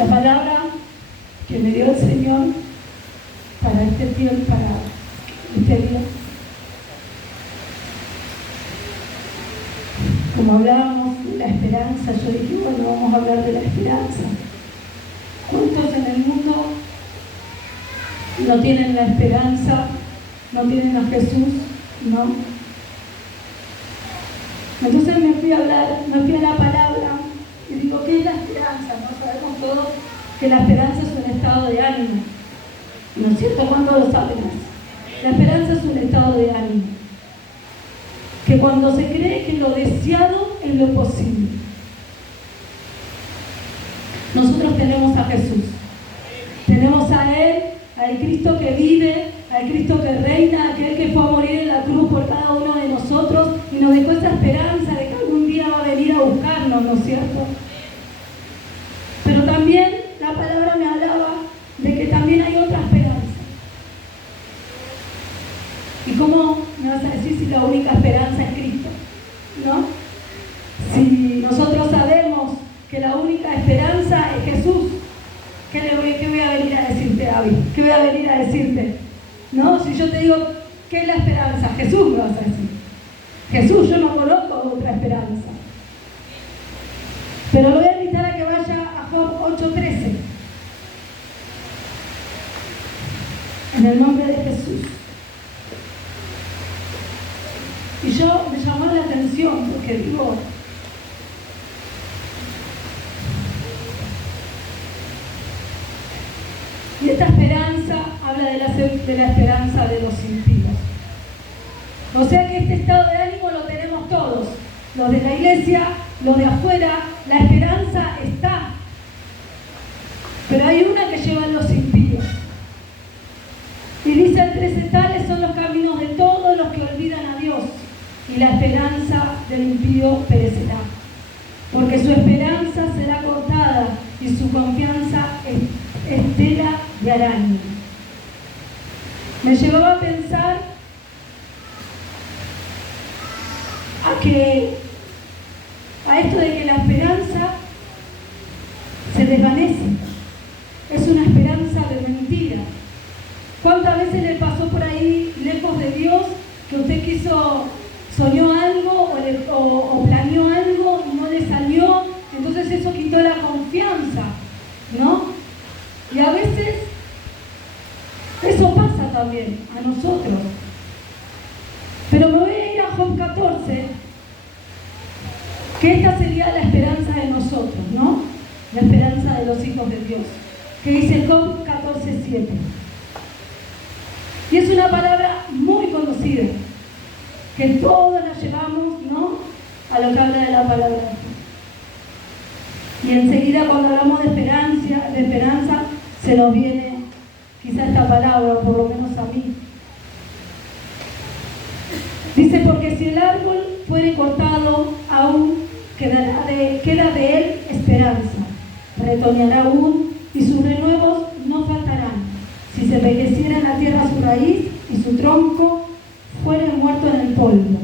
La palabra que me dio el Señor para este tiempo, para este día, como hablábamos de la esperanza, yo dije, bueno, vamos a hablar de la esperanza. ¿Cuántos en el mundo no tienen la esperanza, no tienen a Jesús? ¿No? Entonces me fui a la palabra y digo, ¿qué es la esperanza? ¿No? Sabemos todos que la esperanza es un estado de ánimo. ¿No es cierto? ¿Cuándo lo sabemos? La esperanza es un estado de ánimo. Que cuando se cree que lo deseado es lo posible. Nosotros tenemos a Jesús. Tenemos a Él, al Cristo que vive, al Cristo que reina, aquel que fue a morir en la cruz por cada uno de nosotros y nos dejó esa esperanza de que algún día va a venir a buscarnos, ¿no es cierto? Pero también la palabra me hablaba de que también hay otra esperanza. ¿Y cómo me vas a decir si la única esperanza es Cristo? ¿No? Si nosotros sabemos que la única esperanza es Jesús, ¿qué voy a venir a decirte, David? ¿Qué voy a venir a decirte? ¿No? Si yo te digo, ¿qué es la esperanza? Jesús me vas a decir. Jesús, yo no conozco otra esperanza. Pero lo voy a invitar a que vaya a Job 8:13. En el nombre de Jesús. Y yo me llamó la atención porque digo, y esta esperanza habla de la esperanza de los impíos. O sea que este estado de ánimo lo tenemos todos, los de la iglesia, los de afuera, la esperanza está. Pero hay una que llevan los impíos. Y dice el 13, tales son los caminos de todos los que olvidan a Dios, y la esperanza del impío perecerá. Porque su esperanza será cortada y su confianza es tela de araña. Me llevaba a pensar a esto de que la esperanza se desvanece. Es una esperanza de mentira. ¿Cuántas veces le pasó por ahí, lejos de Dios, que usted soñó algo o planeó algo y no le salió? Entonces eso quitó la confianza, ¿no? Y a veces eso pasa también a nosotros. Pero me voy a ir a Job 14, que esta sería la esperanza de nosotros, ¿no? La esperanza de los hijos de Dios. Que dice Job 14:7. Y es una palabra muy conocida, que todos la llevamos, ¿no?, a lo que habla de la palabra. Y enseguida cuando hablamos de esperanza, se nos viene quizá esta palabra, o por lo menos a mí. Dice, porque si el árbol fuere cortado, aún queda de él esperanza. Retoñará aún, y sus renuevos no faltarán. Si se envejeciera en la tierra su raíz, y su tronco fuere muerto en el polvo.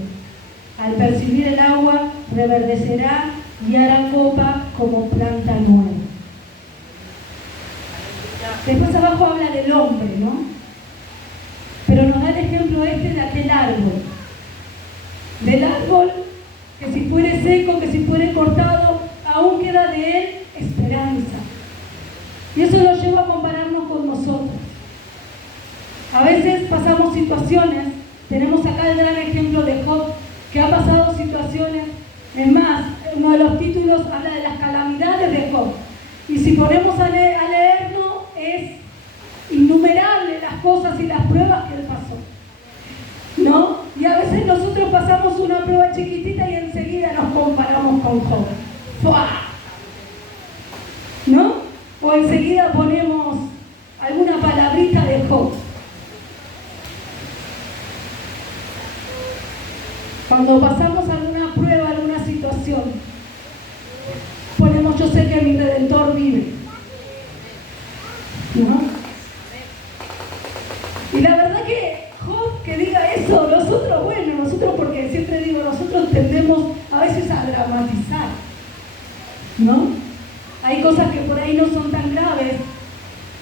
Al percibir el agua, reverdecerá y hará copa como planta nueva. Después abajo habla del hombre, ¿no? Pero nos da el ejemplo de aquel árbol. Del árbol que si fuere seco, que si fuere cortado, aún queda de él esperanza. Y eso lo lleva a compararnos con nosotros. A veces pasamos situaciones, tenemos acá el gran ejemplo de Job, que ha pasado situaciones. Es más, uno de los títulos habla de las calamidades de Job. Y si ponemos a leerlo, es innumerable las cosas y las pruebas que él pasó, ¿no? Y a veces nosotros pasamos una prueba chiquitita y enseguida nos comparamos con Job. ¡Fua! ¿No? O enseguida ponemos alguna palabrita de Job. Cuando pasamos alguna prueba, alguna situación, ponemos, yo sé que mi Redentor vive, ¿no? Y la verdad que Job, que diga eso, nosotros porque siempre digo, nosotros tendemos a veces a dramatizar, ¿no? hay cosas que por ahí no son tan graves,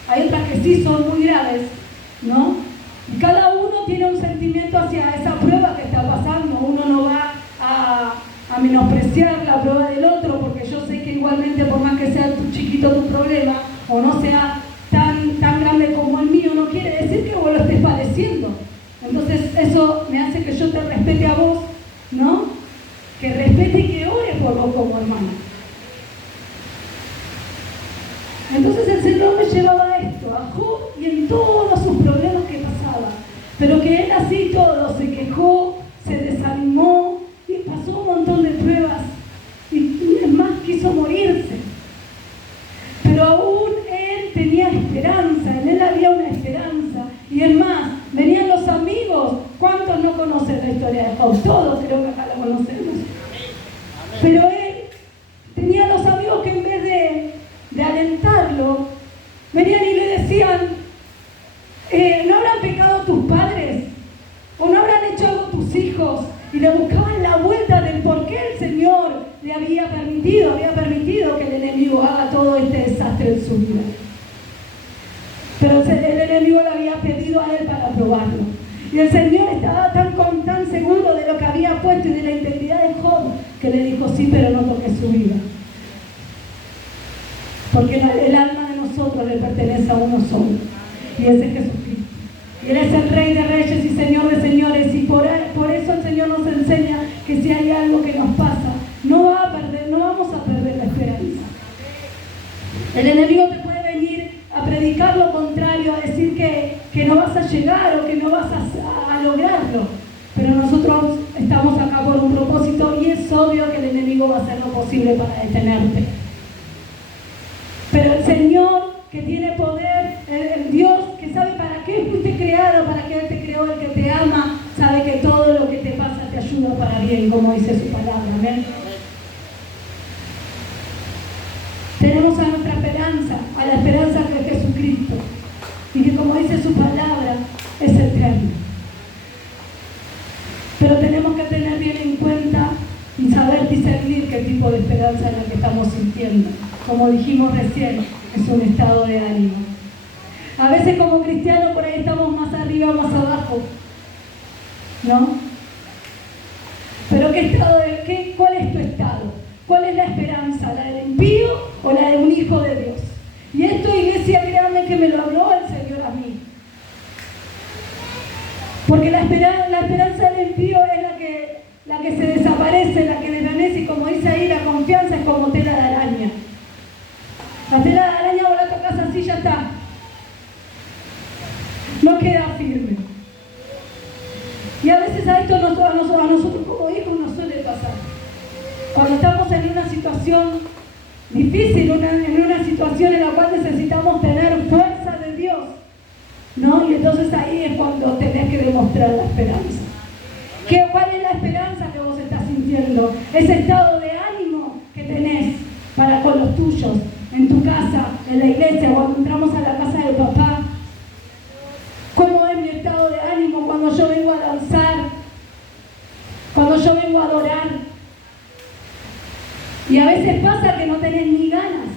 hay otras que sí son muy graves, ¿no? Y cada uno tiene un sentimiento hacia esa prueba que está pasando. Uno no va a menospreciar la prueba del otro, porque yo sé que igualmente, por más que sea chiquito tu problema, o no sea tan grande como el mío, no quiere decir que vos lo estés padeciendo. Entonces eso me hace que yo te respete a vos, ¿no? Que respete y que ore por vos como hermana. Entonces el Señor me llevaba a esto, a Job y en todos sus problemas que pasaba. Pero que él así todo se quejó, se desanimó y pasó un montón de pruebas y es más, quiso morirse. Pero aún él tenía esperanza, en él había una esperanza. Y es más, venían los amigos. ¿Cuántos no conocen la historia de Job? Todos creo que acá la conocemos. Pero él tenía los amigos que en vez de alentarlo, venían y le decían, ¿no habrán pecado tus padres? ¿O no habrán hecho algo tus hijos? Y le buscaban la vuelta del por qué el Señor le había permitido que el enemigo haga todo este desastre en su vida. Pero el enemigo le había pedido a él para probarlo. Y el Señor estaba tan seguro de lo que había puesto y de la integridad de Job, que le dijo, sí, pero no toques su vida. Porque el alma de nosotros le pertenece a uno solo, y ese es Jesucristo. Y Él es el Rey de Reyes y Señor de Señores, y por eso el Señor nos enseña que si hay algo que nos pasa, no vamos a perder la esperanza. El enemigo te puede venir a predicar lo contrario, a decir que no vas a llegar o que no vas a lograrlo, pero nosotros estamos acá por un propósito y es obvio que el enemigo va a hacer lo posible para detenerte. Pero el Señor que tiene poder, el Dios que sabe para qué fuiste creado, para qué Él te creó, el que te ama, sabe que todo lo que te pasa te ayuda para bien, como dice su palabra. Amén. Tenemos a nuestra esperanza, a la esperanza que es Jesucristo, y que como dice su palabra, es eterno. Pero tenemos que tener bien en cuenta y saber discernir qué tipo de esperanza es la que estamos sintiendo. Como dijimos recién, es un estado de ánimo. A veces como cristianos por ahí estamos más arriba, más abajo, ¿no? Pero ¿cuál es tu estado? ¿Cuál es la esperanza? ¿La del impío o la de un hijo de Dios? Y esto, iglesia, créanme que me lo habló el Señor a mí. Porque la esperanza del impío es la que se desaparece, la que desvanece, y como dice ahí, la confianza es como tela de araña. La tela de araña vos la tocas así y ya está. No queda firme. Y a veces a esto a nosotros como hijos nos suele pasar. Cuando estamos en una situación difícil, en una situación en la cual necesitamos tener fuerza de Dios, ¿no? Y entonces ahí es cuando tenés que demostrar la esperanza. ¿Cuál es la esperanza que vos estás sintiendo? Ese estado de ánimo que tenés para con los tuyos, en tu casa, en la iglesia, cuando entramos a la casa de papá. ¿Cómo es mi estado de ánimo cuando yo vengo a danzar? Cuando yo vengo a adorar. Y a veces pasa que no tenés ni ganas.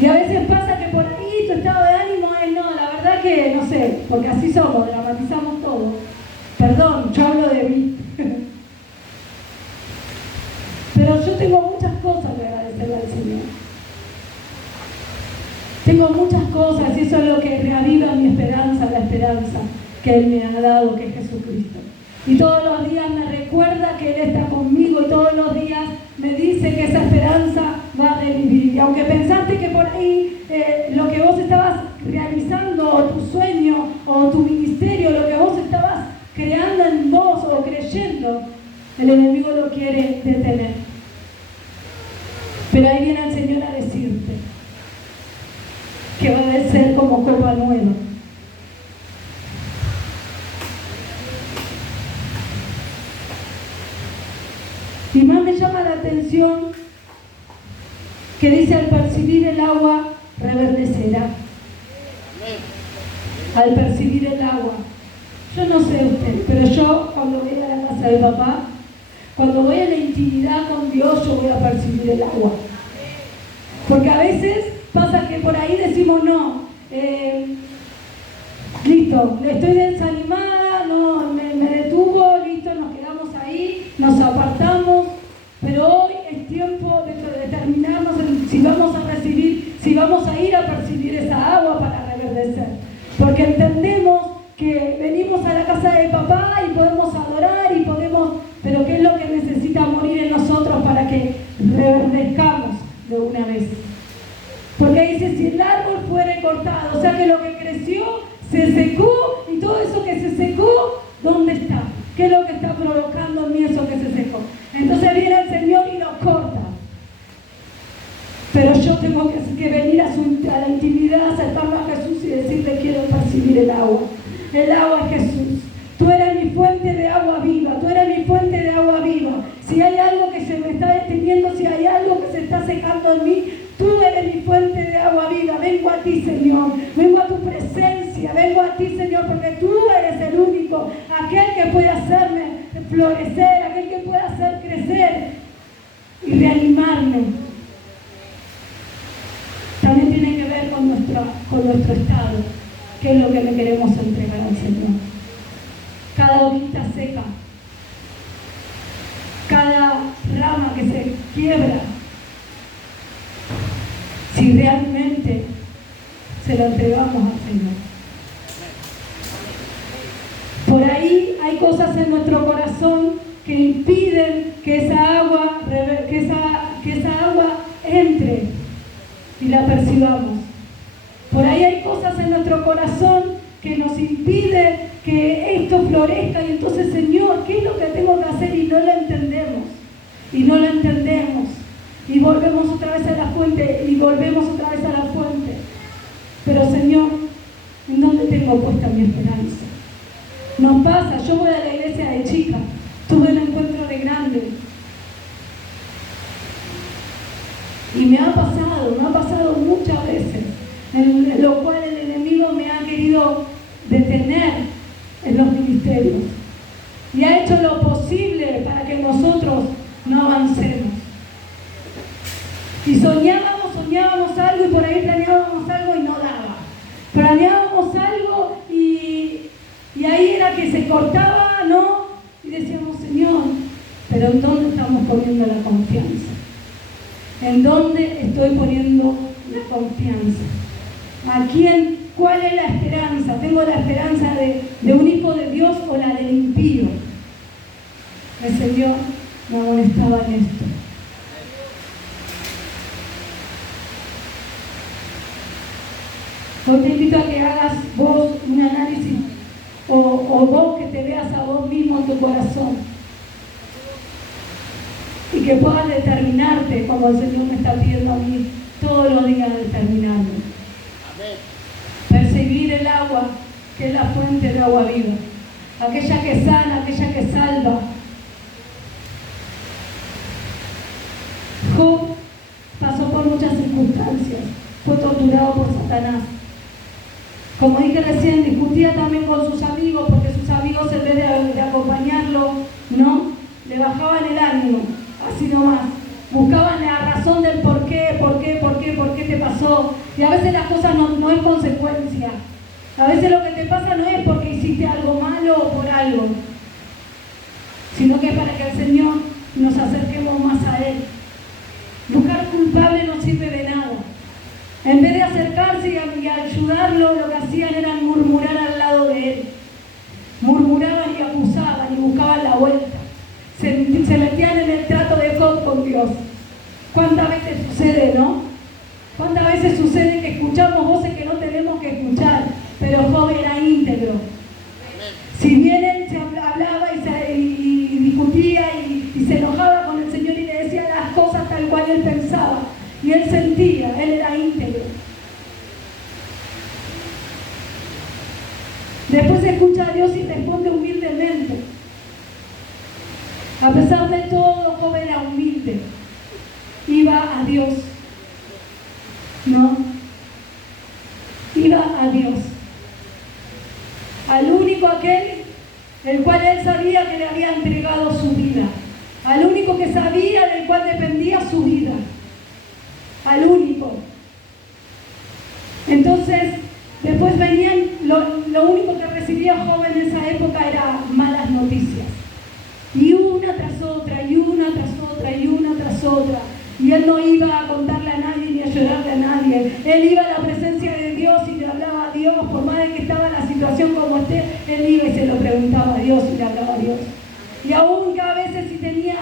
Y a veces pasa que por ahí tu estado de ánimo es no, la verdad que no sé, porque así somos, dramatizamos todo. Perdón, yo hablo de mí. Pero yo tengo muchas cosas que agradecerle al Señor. Tengo muchas cosas y eso es lo que reaviva mi esperanza, la esperanza que Él me ha dado, que es Jesucristo. Y todos los días me recuerda que Él está conmigo y todos los días me dice que esa esperanza va a revivir. Y aunque pensaste que por ahí lo que vos estabas realizando, o tu sueño, o tu ministerio, lo que vos estabas creando en vos o creyendo, el enemigo lo quiere detener. Pero ahí viene el Señor a decirte que va a ser como copa nueva. Y más me llama la atención que dice: al percibir el agua reverdecerá. Al percibir el agua. Yo no sé usted, pero yo cuando voy a la casa de papá, cuando voy a la intimidad con Dios, yo voy a percibir el agua. Porque a veces pasa que por ahí decimos no, listo, estoy desanimada, no, me detuvo, listo, nos quedamos ahí, nos apartamos, pero hoy es tiempo de determinarnos si vamos a ir a percibir esa agua para reverdecer. Porque entendemos que venimos a la casa de papá y podemos adorar pero ¿qué es lo que necesita morir en nosotros para que reverdezcamos de una vez? Porque dice, si el árbol fuere cortado, o sea que lo que creció se secó, y todo eso que se secó, ¿dónde está? ¿Qué es lo que está provocando en mí eso que se secó? Entonces viene el Señor y nos corta. Pero yo tengo que venir a la intimidad, acercarme a Jesús y decirle, quiero percibir el agua. El agua es Jesús. Tú eres mi fuente de agua viva, tú eres mi fuente de agua viva. Si hay algo que se me está deteniendo, si hay algo que se está secando en mí, tú eres mi fuente de agua viva. Vengo a ti, Señor. Vengo a tu presencia. Vengo a ti, Señor, porque tú eres el único, aquel que puede hacerme florecer, aquel que puede hacer crecer y reanimarme. También tiene que ver con nuestro estado, qué es lo que le queremos entregar al Señor. Cada hojita seca, cada rama que se quiebra, si realmente se lo entregamos al Señor. Por ahí hay cosas en nuestro corazón que impiden que esa agua entre y la percibamos. Por ahí hay cosas en nuestro corazón que nos impide que esto florezca, y entonces, Señor, ¿qué es lo que tengo que hacer? Y no lo entendemos, y volvemos otra vez a la fuente, pero Señor, ¿en dónde tengo puesta mi esperanza? Nos pasa, yo voy a la iglesia de chica, tuve un encuentro de grande, y me ha pasado muchas veces, en lo cual el enemigo me ha querido detener en los ministerios y ha hecho lo posible para que nosotros no avancemos. Y soñábamos algo, y por ahí planeábamos algo y no daba. Planeábamos algo y ahí era que se cortaba, ¿no? Y decíamos, Señor, pero ¿en dónde estamos poniendo la confianza? ¿En dónde estoy poniendo la confianza? ¿A quién? ¿Cuál es la esperanza? ¿Tengo la esperanza de un hijo de Dios o la del impío? El Señor me amonestaba en esto. Hoy te invito a que hagas vos un análisis o vos que te veas a vos mismo en tu corazón y que puedas determinarte, como el Señor me está pidiendo a mí todos los días, determinarme. Percibir el agua, que es la fuente de agua viva, aquella que sana, aquella que salva. Job pasó por muchas circunstancias, fue torturado por Satanás. Como dije recién, discutía también con sus amigos, porque sus amigos, en vez de acompañarlo, ¿no?, le bajaban el ánimo, así nomás. Buscaban la razón del por qué te pasó. Y a veces las cosas no es consecuencia. A veces lo que te pasa no es porque hiciste algo malo o por algo, sino que es para que el Señor nos acerquemos más a Él. Buscar culpable no sirve de nada. En vez de acercarse y ayudarlo, lo que hacían era murmurar al lado de Él. Murmuraban y acusaban y buscaban la vuelta. Se metían en el trato de Job con Dios. ¿Cuántas veces sucede, no? ¿Cuántas veces sucede que escuchamos voces que no tenemos que escuchar? Pero Job era íntegro. Si bien él se hablaba y discutía y se enojaba con el Señor y le decía las cosas tal cual él pensaba, y él sentía, él era íntegro. Después escucha a Dios y responde humildemente. A pesar de todo, Job era humilde. Iba a Dios. ¿No? Iba a Dios. Al único aquel, el cual él sabía que le había entregado su vida. Al único que sabía del cual dependía su vida. Al único hijo. Entonces, después venían, lo único que recibía Job en esa época era malas noticias. Y una tras otra, y una tras otra, y una tras otra. Y él no iba a contarle a nadie ni a llorarle a nadie. Él iba a la presencia de Dios y le hablaba a Dios, por más de que estaba la situación como esté, él iba y se lo preguntaba a Dios y le hablaba a Dios. Y aún que a veces si tenía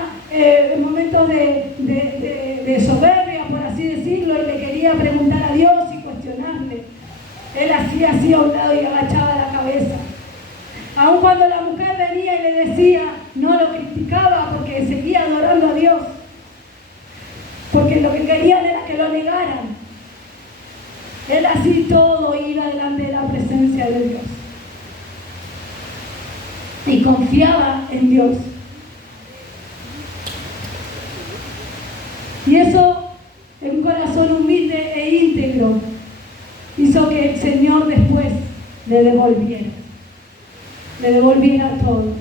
momentos de soberbia, por así decirlo, y le quería preguntar a Dios y cuestionarle, él hacía así a un lado y agachaba la cabeza. Aún cuando la mujer venía y le decía, no lo criticaba porque seguía adorando a Dios. Porque lo que querían era que lo negaran. Él así todo iba delante de la presencia de Dios. Y confiaba en Dios. Y eso, en un corazón humilde e íntegro, hizo que el Señor después le devolviera todo.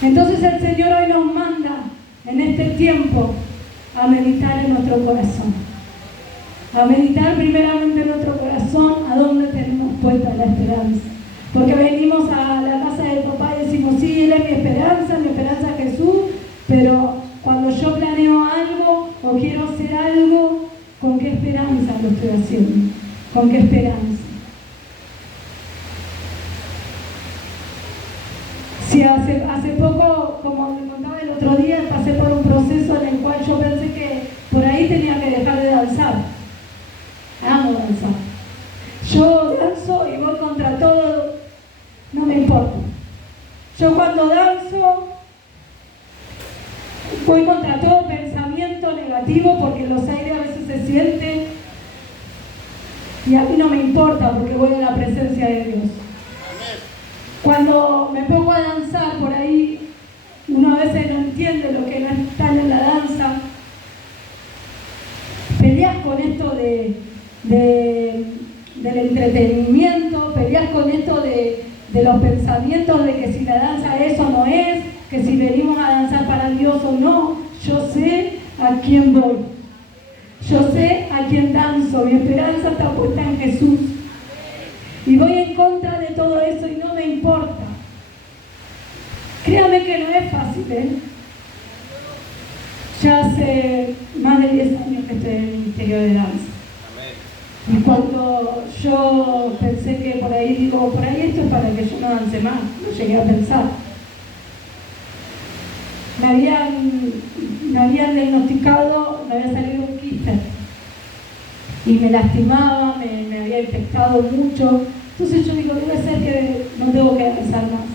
Entonces el Señor hoy nos manda en este tiempo a meditar en nuestro corazón, a meditar primeramente en nuestro corazón a dónde tenemos puesta la esperanza, porque venimos a la casa de papá y decimos, sí, Él es mi esperanza es Jesús, pero cuando yo planeo algo o quiero hacer algo, ¿con qué esperanza lo estoy haciendo? ¿Con qué esperanza? Si hace poco, como me contaba el otro día, pasé por un proceso en el cual yo pensé que por ahí tenía que dejar de danzar. Amo danzar. Yo danzo y voy contra todo, no me importa. Yo cuando danzo voy contra todo pensamiento negativo porque los aires a veces se sienten y a mí no me importa porque voy a la presencia de Dios. Cuando me pongo a danzar por ahí, uno a veces no entiende lo que no está en la danza. Peleas con esto del entretenimiento, peleas con esto de los pensamientos de que si la danza es o no es, que si venimos a danzar para Dios o no. Yo sé a quién voy. Yo sé a quién danzo. Mi esperanza está puesta en Jesús. Y voy en contra de todo eso y no me importa. Créame que no es fácil, ¿eh? Ya hace más de 10 años que estoy en el ministerio de danza. Y cuando yo pensé que por ahí esto es para que yo no dance más, no llegué a pensar. Me habían diagnosticado, me había salido un quiste y me lastimaba, me había infectado mucho. Entonces yo digo, debe ser que no tengo que danzar más.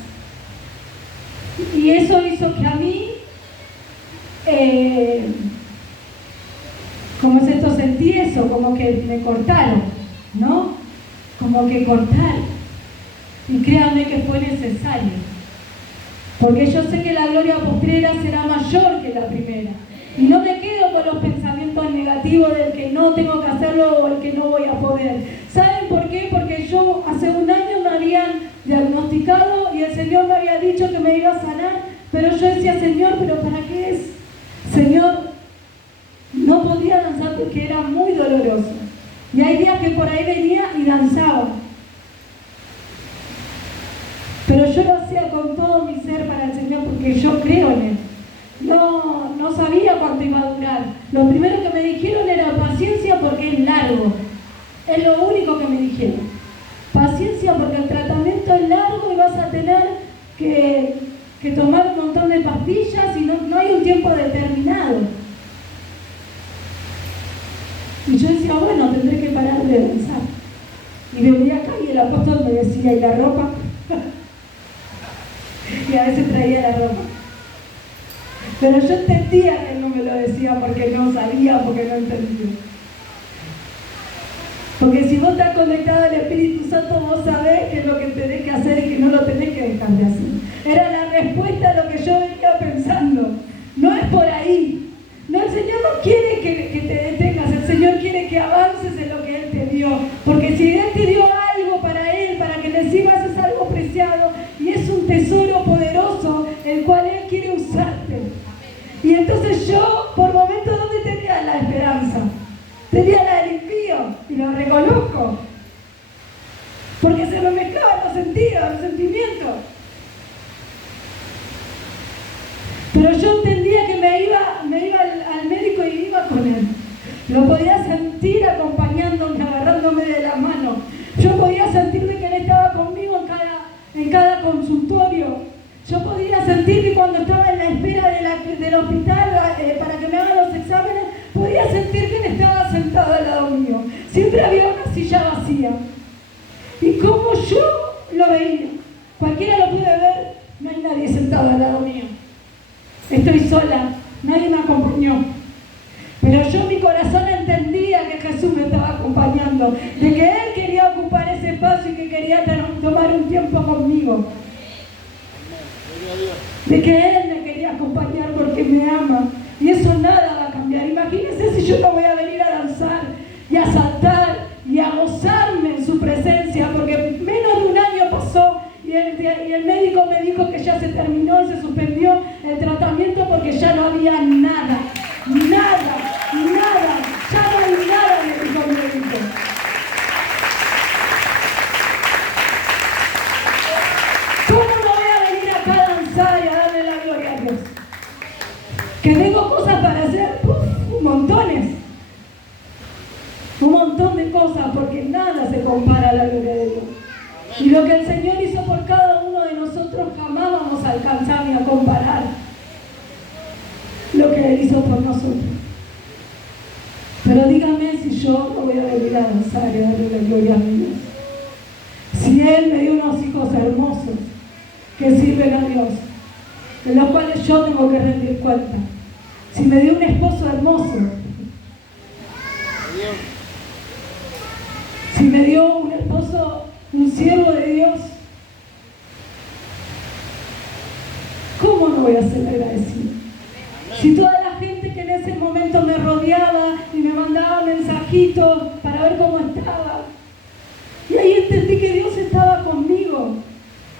Y eso hizo que a mí, ¿cómo es esto? Sentí eso, como que me cortaron, ¿no? Como que cortaron. Y créanme que fue necesario. Porque yo sé que la gloria postrera será mayor que la primera. Y no me quedo con los pensamientos negativos del que no tengo que hacerlo o el que no voy a poder. ¿Saben por qué? Porque yo hace un año me habían diagnosticado y el Señor me había dicho que me iba a sanar, pero yo decía, Señor, ¿pero para qué es? Señor, no podía danzar porque era muy doloroso. Y hay días que por ahí venía y danzaba. Pero yo lo hacía con todo mi ser para el Señor porque yo creo en Él. No sabía cuánto iba a durar. Lo primero que me dijeron era paciencia porque es largo. Es lo único que me dijeron. Paciencia porque el tratamiento es largo y vas a tener que tomar un montón de pastillas y no hay un tiempo determinado. Y yo decía, bueno, tendré que parar de danzar. Y venía acá y el apóstol me decía, ¿y la ropa? Y a veces traía la ropa. Pero yo entendía que él no me lo decía porque no sabía, porque no entendía. Porque si vos estás conectado al Espíritu Santo, vos sabés qué es lo que tenés que hacer y que no lo tenés que dejar de hacer. Era la respuesta a lo que yo venía pensando. No es por ahí. No, el Señor no quiere que te detengas. El Señor quiere que avances en lo que Él te dio. Porque si Él te dio algo para Él, para que le sirvas, es algo preciado y es un tesoro poderoso el cual Él quiere usarte. Y entonces yo, por momentos, ¿dónde tenía la esperanza? tenía la del impío, y lo reconozco, porque se me mezclaban los sentidos, los sentimientos. Pero yo entendía que me iba al médico y iba con él. Lo podía sentir acompañándome, agarrándome de la mano. Yo podía sentirme que él estaba conmigo en cada consultorio. Yo podía sentir que cuando estaba en la espera del hospital para que me hagan los exámenes, podía sentir que él estaba sentado al lado mío. Siempre había una silla vacía. Y como yo lo veía, cualquiera lo puede ver, no hay nadie sentado al lado mío. Estoy sola, nadie me acompañó. Pero yo en mi corazón entendía que Jesús me estaba acompañando, de que Él quería ocupar ese espacio y que quería tomar un tiempo conmigo. De que Él me quería acompañar porque me ama. Y eso nada va a cambiar. Imagínense si yo no voy a venir a danzar y a saltar y a gozarme en su presencia, porque menos de un año pasó y el médico me dijo que ya se terminó y se suspendió el tratamiento porque ya no había nada, ya no hay nada, me dijo el médico. ¿Cómo no voy a venir acá a danzar y a darle la gloria a Dios? Que tengo cosas para hacer, un montón de cosas, porque nada se compara a la gloria de Dios. Y lo que el Señor hizo por cada uno de nosotros jamás vamos a alcanzar ni a comparar lo que Él hizo por nosotros. Pero dígame si yo no voy a venir a danzar y a darle la gloria a mi Dios. Si Él me dio unos hijos hermosos que sirven a Dios, de los cuales yo tengo que rendir cuenta. Si me dio un esposo hermoso, si me dio un esposo, un siervo de Dios, ¿cómo no voy a ser agradecido? Si toda la gente que en ese momento me rodeaba y me mandaba mensajitos para ver cómo estaba, y ahí entendí que Dios estaba conmigo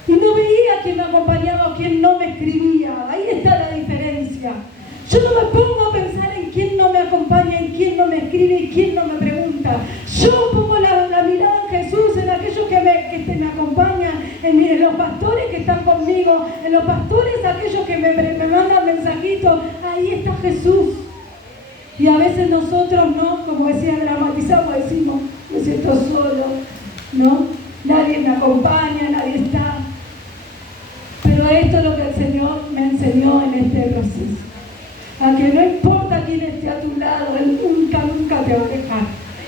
y no veía quién me acompañaba o quién no me escribía. Ahí está la diferencia. Yo no me pongo a pensar en quién no me acompaña, en quién no me escribe y quién no me pregunta. Yo pongo la mirada en Jesús, en aquellos que me acompañan, en los pastores que están conmigo, en los pastores aquellos que me mandan mensajitos. Ahí está Jesús. Y a veces nosotros, ¿no? Como decía, dramatizamos, decimos, me siento solo, ¿no? Nadie me acompaña, nadie está. Pero esto es lo que el Señor me enseñó en este proceso. A que no importa quién esté a tu lado, Él nunca te va a dejar.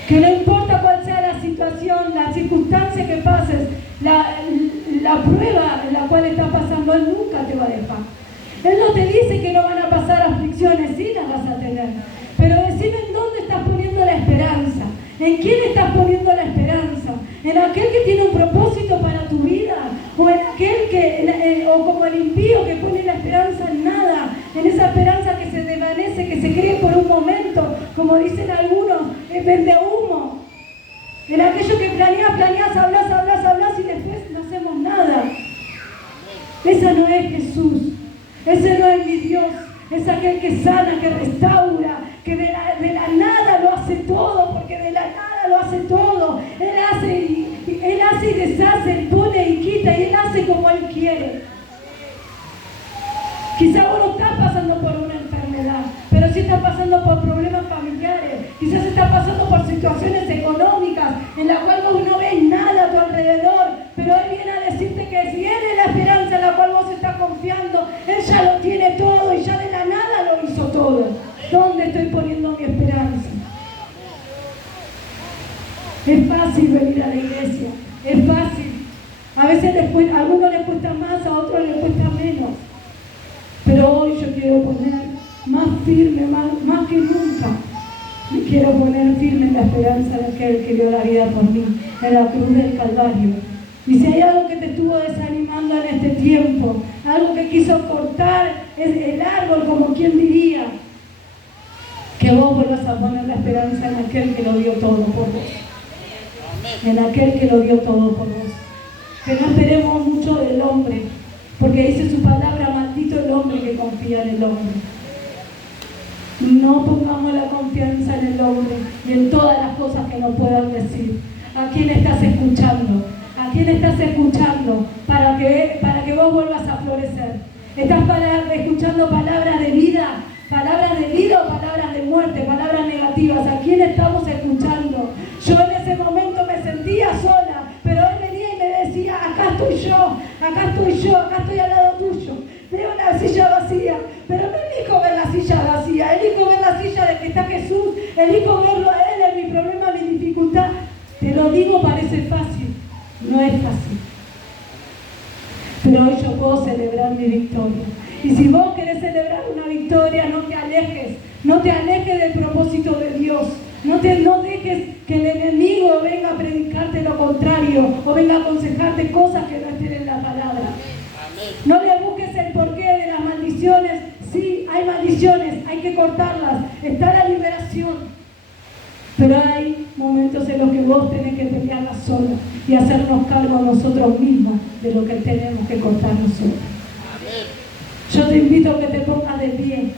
Que no importa cuál sea la situación, la circunstancia que pases, la prueba en la cual estás pasando, Él nunca te va a dejar. Él no te dice que no van a pasar aflicciones, sí las vas a tener. Pero decime en dónde estás poniendo la esperanza. ¿En quién estás poniendo la esperanza? ¿En aquel que tiene un propósito para tu vida? ¿O en aquel o como el impío que pone la esperanza en nada? En esa esperanza que se desvanece, que se cree por un momento, como dicen algunos, vende humo. En aquello que planeas, hablas y después no hacemos nada. Esa no es Jesús. Ese no es mi Dios. Es aquel que sana, que restaura, que de la nada lo hace todo, porque de la nada lo hace todo. Él hace y deshace, Él pone y quita, y Él hace como Él quiere. Quizás vos no estás pasando por una enfermedad, pero sí estás pasando por problemas familiares. Quizás estás pasando por situaciones económicas en las cuales vos no ves nada a tu alrededor, pero Él viene a decirte que si Él es la esperanza en la cual vos estás confiando, Él ya lo tiene todo y ya de la nada lo hizo todo. ¿Dónde estoy poniendo mi esperanza? Es fácil venir a la iglesia, es fácil. A veces a algunos les cuesta más, a otros les cuesta menos. Pero hoy yo quiero poner más firme, más que nunca, me quiero poner firme en la esperanza de aquel que dio la vida por mí, en la cruz del Calvario. Y si hay algo que te estuvo desanimando en este tiempo, algo que quiso cortar el árbol, como quien diría, que vos vuelvas a poner la esperanza en aquel que lo dio todo por vos. En aquel que lo dio todo por vos. Que no esperemos mucho del hombre, porque dice su palabra, maldito el hombre que confía en el hombre. No pongamos la confianza en el hombre y en todo no puedan decir. ¿A quién estás escuchando? ¿A quién estás escuchando para que vos vuelvas a florecer? ¿Estás escuchando palabras de vida o palabras de muerte, palabras negativas? ¿A quién estamos escuchando? Yo en ese momento me sentía sola, pero él venía y me decía, acá estoy yo, acá estoy al lado tuyo. Veo una silla vacía, pero no elijo ver la silla vacía, elijo ver la silla de que está Jesús, elijo verlo a Él en mi problema, en mi dificultad. Te lo digo, parece fácil, no es fácil. Pero hoy yo puedo celebrar mi victoria. Y si vos querés celebrar una victoria, no te alejes del propósito de Dios. No dejes que el enemigo venga a predicarte lo contrario o venga a aconsejarte cosas que no estén en la palabra. No le busques el porqué de las maldiciones. Sí, hay maldiciones, hay que cortarlas. Está la liberación. Pero hay momentos en los que vos tenés que pelearlas sola y hacernos cargo a nosotros mismos de lo que tenemos que cortar nosotros. Yo te invito a que te pongas de pie.